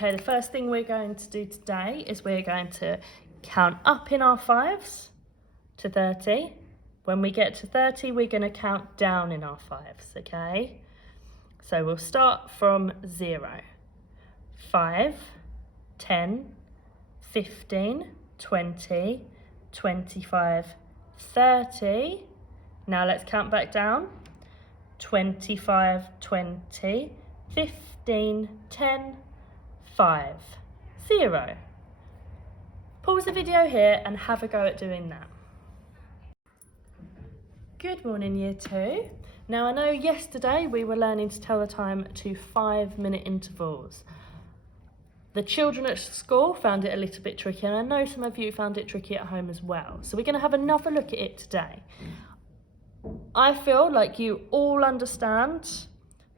Okay, the first thing we're going to do today is we're going to count up in our fives to 30. When we get to 30, we're going to count down in our fives, okay? So we'll start from 0. 5, 10, 15, 20, 25, 30. Now let's count back down. 25, 20, 15, 10, 5, 0. Pause the video here and have a go at doing that. Good morning, Year 2. Now I know yesterday we were learning to tell the time to 5-minute intervals. The children at school found it a little bit tricky, and I know some of you found it tricky at home as well. So we're going to have another look at it today. I feel like you all understand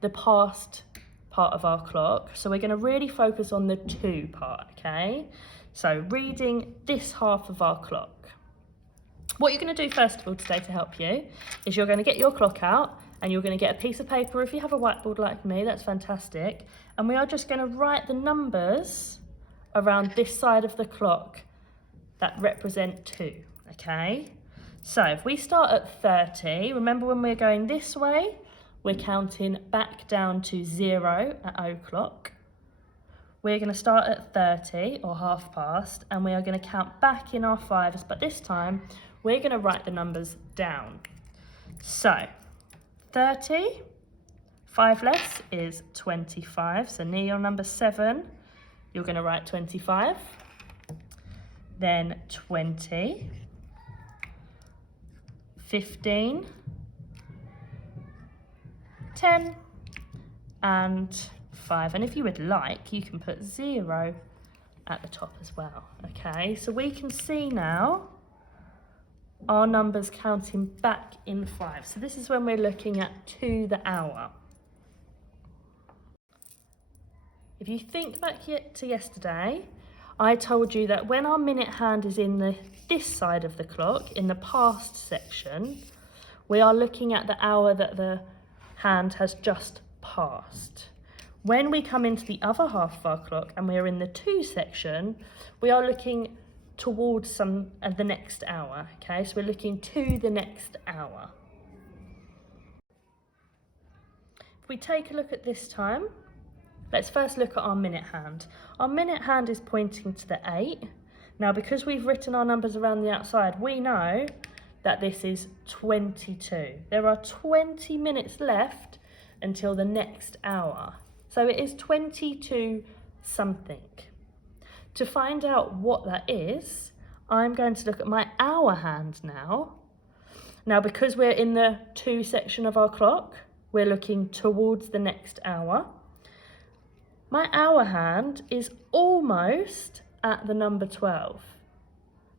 the past part of our clock, so we're going to really focus on the to part, okay? So reading this half of our clock. What you're going to do first of all today to help you is you're going to get your clock out and you're going to get a piece of paper. If you have a whiteboard like me, that's fantastic. And we are just going to write the numbers around this side of the clock that represent 2, okay? So if we start at 30, remember when we're going this way, we're counting back down to 0 at o'clock. We're going to start at 30 or half past, and we are going to count back in our fives, but this time we're going to write the numbers down. So 30, 5 less is 25, so near your number 7, you're going to write 25, then 20, 15, 10, and 5. And if you would like, you can put 0 at the top as well. Okay, so we can see now our numbers counting back in 5. So this is when we're looking at to the hour. If you think back to yesterday, I told you that when our minute hand is in this side of the clock, in the past section, we are looking at the hour that the hand has just passed. When we come into the other half of our clock and we're in the to section, we are looking towards the next hour, okay? So we're looking to the next hour. If we take a look at this time, let's first look at our minute hand. Our minute hand is pointing to the 8. Now, because we've written our numbers around the outside, we know that this is 22. There are 20 minutes left until the next hour. So it is 22 something. To find out what that is, I'm going to look at my hour hand now. Now, because we're in the to section of our clock, we're looking towards the next hour. My hour hand is almost at the number 12.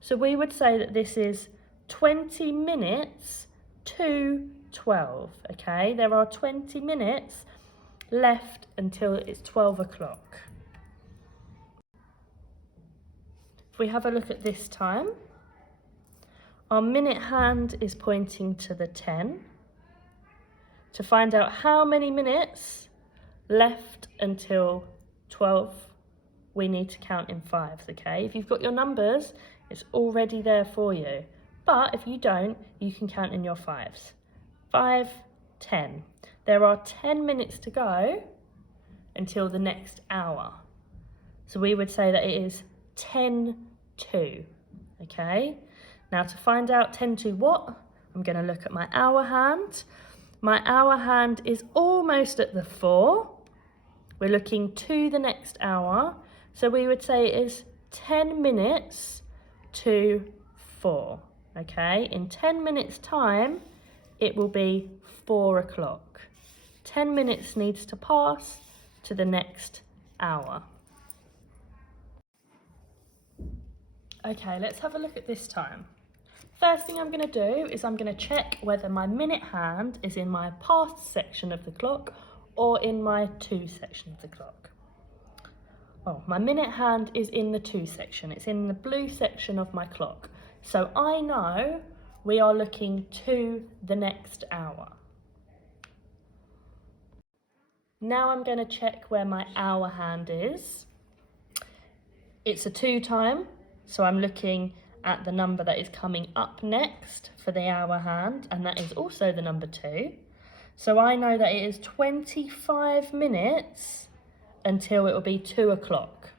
So we would say that this is 20 minutes to 12, okay? There are 20 minutes left until it's 12 o'clock. If we have a look at this time, our minute hand is pointing to the 10. To find out how many minutes left until 12, we need to count in fives, okay? If you've got your numbers, it's already there for you. But if you don't, you can count in your fives. 5, 10. There are 10 minutes to go until the next hour. So we would say that it is 10 to, okay? Now to find out 10 to what, I'm going to look at my hour hand. My hour hand is almost at the 4. We're looking to the next hour. So we would say it is 10 minutes to 4, okay? In 10 minutes time, it will be 4 o'clock. 10 minutes needs to pass to the next hour. Okay, let's have a look at this time. First thing I'm going to do is I'm going to check whether my minute hand is in my past section of the clock or in my to section of the clock. Oh, my minute hand is in the to section. It's in the blue section of my clock. So I know we are looking to the next hour. Now I'm going to check where my hour hand is. It's a 2 time, so I'm looking at the number that is coming up next for the hour hand, and that is also the number 2. So I know that it is 25 minutes until it will be 2 o'clock.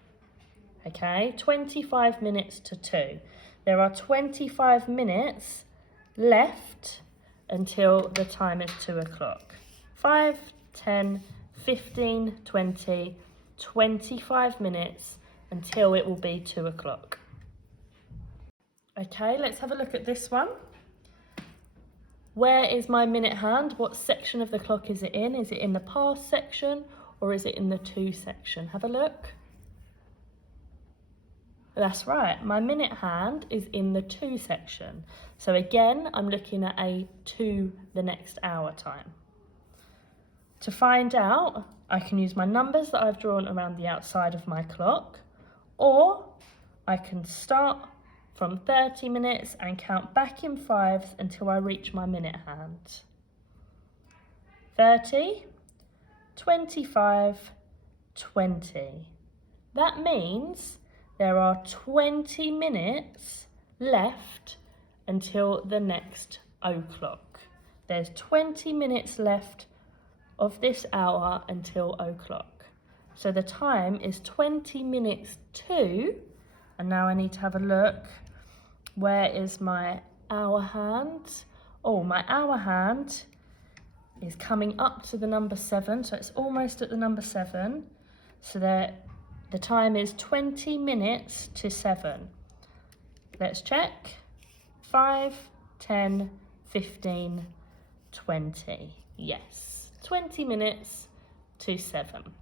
Okay, 25 minutes to 2. There are 25 minutes left until the time is 2 o'clock. 5, 10, 15, 20, 25 minutes until it will be 2 o'clock. Okay, let's have a look at this one. Where is my minute hand? What section of the clock is it in? Is it in the past section or is it in the to section? Have a look. That's right, my minute hand is in the to section. So again, I'm looking at a to the next hour time. To find out, I can use my numbers that I've drawn around the outside of my clock, or I can start from 30 minutes and count back in 5s until I reach my minute hand. 30, 25, 20. That means there are 20 minutes left until the next o'clock. There's 20 minutes left of this hour until o'clock. So the time is 20 minutes to, and now I need to have a look. Where is my hour hand? Oh, my hour hand is coming up to the number 7, so it's almost at the number 7. So the time is 20 minutes to 7. Let's check. 5, 10, 15, 20. Yes, 20 minutes to 7.